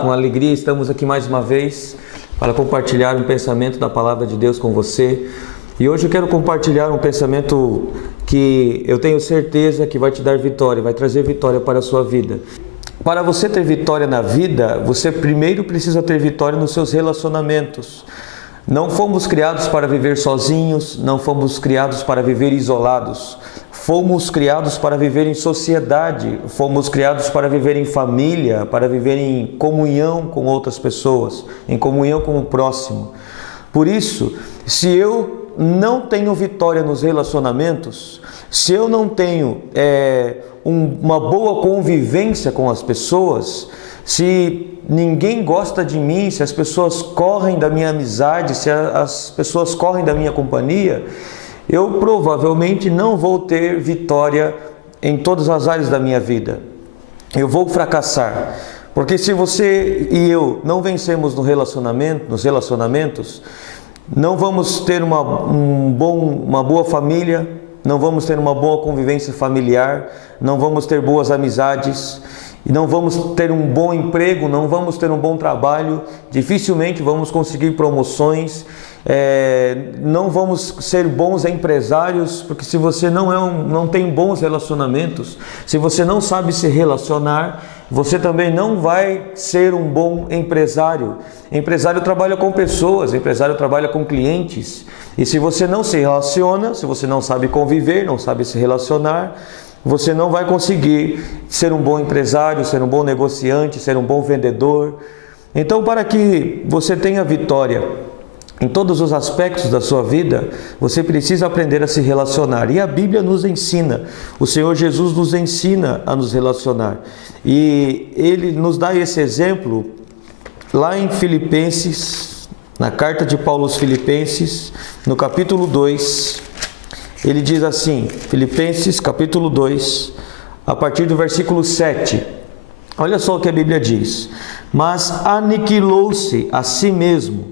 com alegria estamos aqui mais uma vez para compartilhar um pensamento da Palavra de Deus com você. E hoje eu quero compartilhar um pensamento que eu tenho certeza que vai te dar vitória, vai trazer vitória para a sua vida. Para você ter vitória na vida, você primeiro precisa ter vitória nos seus relacionamentos. Não fomos criados para viver sozinhos, não fomos criados para viver isolados. Fomos criados para viver em sociedade, fomos criados para viver em família, para viver em comunhão com outras pessoas, em comunhão com o próximo. Por isso, se eu não tenho vitória nos relacionamentos, se eu não tenho uma boa convivência com as pessoas, se ninguém gosta de mim, se as pessoas correm da minha amizade, se as pessoas correm da minha companhia, eu provavelmente não vou ter vitória em todas as áreas da minha vida. Eu vou fracassar. Porque se você e eu não vencemos nos relacionamentos, não vamos ter uma boa família, não vamos ter uma boa convivência familiar, não vamos ter boas amizades, e não vamos ter um bom emprego, não vamos ter um bom trabalho, dificilmente vamos conseguir promoções, não vamos ser bons empresários, porque se você não tem bons relacionamentos, se você não sabe se relacionar, você também não vai ser um bom empresário. Empresário trabalha com pessoas, empresário trabalha com clientes, e se você não se relaciona, se você não sabe conviver, não sabe se relacionar, você não vai conseguir ser um bom empresário, ser um bom negociante, ser um bom vendedor. Então, para que você tenha vitória em todos os aspectos da sua vida, você precisa aprender a se relacionar. E a Bíblia nos ensina, o Senhor Jesus nos ensina a nos relacionar. E Ele nos dá esse exemplo lá em Filipenses, na carta de Paulo aos Filipenses, no capítulo 2, ele diz assim, Filipenses capítulo 2, a partir do versículo 7. Olha só o que a Bíblia diz. Mas aniquilou-se a si mesmo,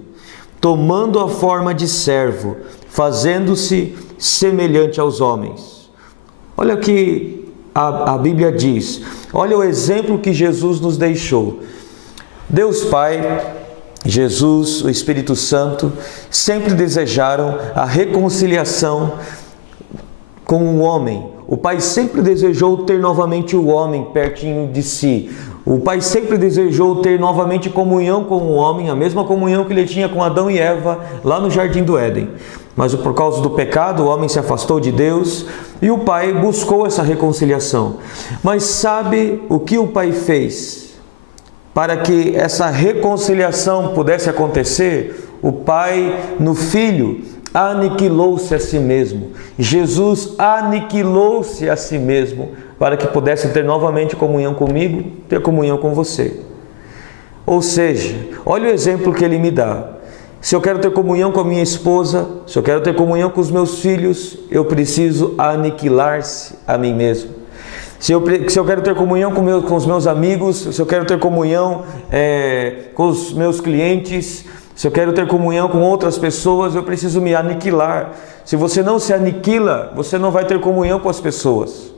tomando a forma de servo, fazendo-se semelhante aos homens. Olha o que a Bíblia diz. Olha o exemplo que Jesus nos deixou. Deus Pai, Jesus, o Espírito Santo, sempre desejaram a reconciliação com o homem. O Pai sempre desejou ter novamente o homem pertinho de si. O Pai sempre desejou ter novamente comunhão com o homem, a mesma comunhão que ele tinha com Adão e Eva lá no Jardim do Éden. Mas por causa do pecado, o homem se afastou de Deus e o Pai buscou essa reconciliação. Mas sabe o que o Pai fez para que essa reconciliação pudesse acontecer? O Pai, no Filho, aniquilou-se a si mesmo. Jesus aniquilou-se a si mesmo para que pudesse ter novamente comunhão comigo, ter comunhão com você. Ou seja, olha o exemplo que ele me dá. Se eu quero ter comunhão com a minha esposa, se eu quero ter comunhão com os meus filhos, eu preciso aniquilar-se a mim mesmo. Se eu quero ter comunhão com os meus amigos, se eu quero ter comunhão com os meus clientes, se eu quero ter comunhão com outras pessoas, eu preciso me aniquilar. Se você não se aniquila, você não vai ter comunhão com as pessoas.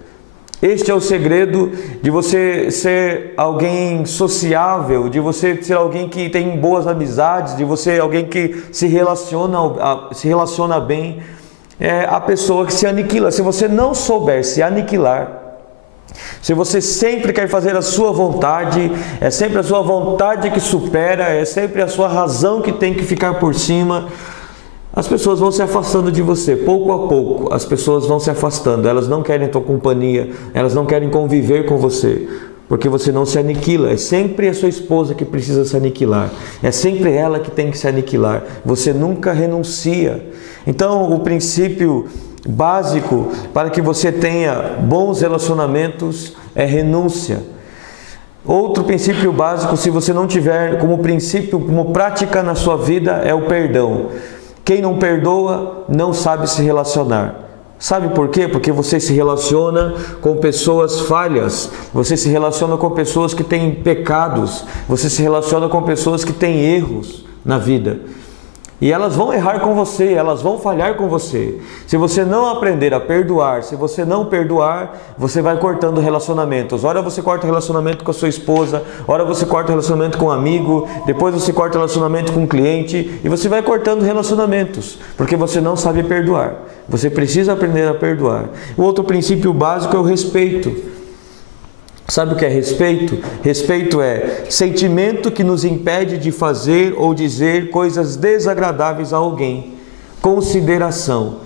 Este é o segredo de você ser alguém sociável, de você ser alguém que tem boas amizades, de você ser alguém que se relaciona bem. É a pessoa que se aniquila. Se você não souber se aniquilar, se você sempre quer fazer a sua vontade, é sempre a sua vontade que supera, é sempre a sua razão que tem que ficar por cima, as pessoas vão se afastando de você, pouco a pouco as pessoas vão se afastando, elas não querem tua companhia, elas não querem conviver com você, porque você não se aniquila. É sempre a sua esposa que precisa se aniquilar, é sempre ela que tem que se aniquilar, você nunca renuncia. Então o princípio básico para que você tenha bons relacionamentos é renúncia. Outro princípio básico, se você não tiver como princípio, como prática na sua vida, é o perdão. Quem não perdoa não sabe se relacionar. Sabe por quê? Porque você se relaciona com pessoas falhas, você se relaciona com pessoas que têm pecados, você se relaciona com pessoas que têm erros na vida. E elas vão errar com você, elas vão falhar com você. Se você não aprender a perdoar, se você não perdoar, você vai cortando relacionamentos. Ora você corta relacionamento com a sua esposa, ora você corta relacionamento com um amigo, depois você corta relacionamento com um cliente, e você vai cortando relacionamentos, porque você não sabe perdoar. Você precisa aprender a perdoar. O outro princípio básico é o respeito. Sabe o que é respeito? Respeito é sentimento que nos impede de fazer ou dizer coisas desagradáveis a alguém. Consideração.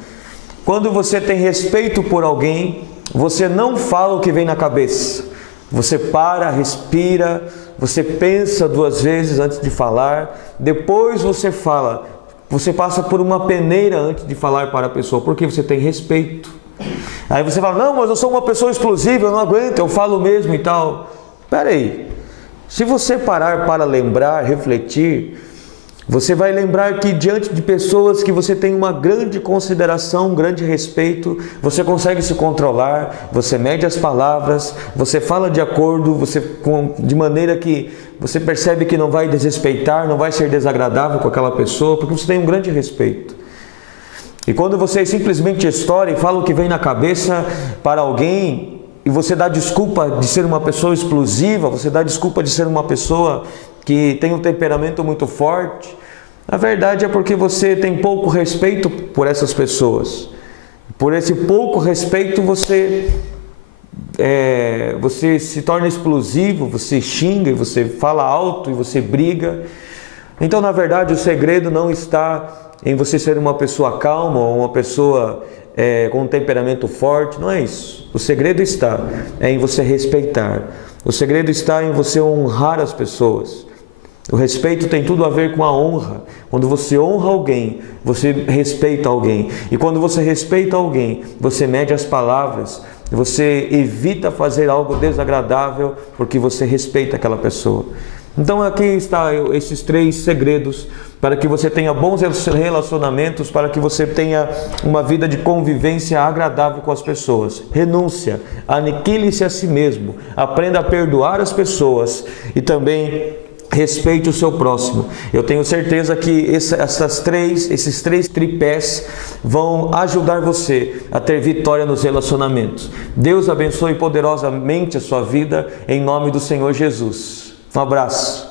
Quando você tem respeito por alguém, você não fala o que vem na cabeça. Você para, respira, você pensa 2 vezes antes de falar, depois você fala. Você passa por uma peneira antes de falar para a pessoa, porque você tem respeito. Aí você fala, não, mas eu sou uma pessoa explosiva, eu não aguento, eu falo mesmo e tal. Espera aí, se você parar para lembrar, refletir, você vai lembrar que diante de pessoas que você tem uma grande consideração, um grande respeito, você consegue se controlar, você mede as palavras, você fala de acordo, de maneira que você percebe que não vai desrespeitar, não vai ser desagradável com aquela pessoa, porque você tem um grande respeito. E quando você simplesmente estoura e fala o que vem na cabeça para alguém, e você dá desculpa de ser uma pessoa explosiva, você dá desculpa de ser uma pessoa que tem um temperamento muito forte, na verdade é porque você tem pouco respeito por essas pessoas. Por esse pouco respeito você se torna explosivo, você xinga, e você fala alto e você briga. Então, na verdade, o segredo não está em você ser uma pessoa calma ou uma pessoa com um temperamento forte, não é isso. O segredo está em você respeitar. O segredo está em você honrar as pessoas. O respeito tem tudo a ver com a honra. Quando você honra alguém, você respeita alguém. E quando você respeita alguém, você mede as palavras, você evita fazer algo desagradável porque você respeita aquela pessoa. Então aqui está esses 3 segredos para que você tenha bons relacionamentos, para que você tenha uma vida de convivência agradável com as pessoas. Renúncia, aniquile-se a si mesmo, aprenda a perdoar as pessoas e também respeite o seu próximo. Eu tenho certeza que esses três tripés vão ajudar você a ter vitória nos relacionamentos. Deus abençoe poderosamente a sua vida, em nome do Senhor Jesus. Um abraço.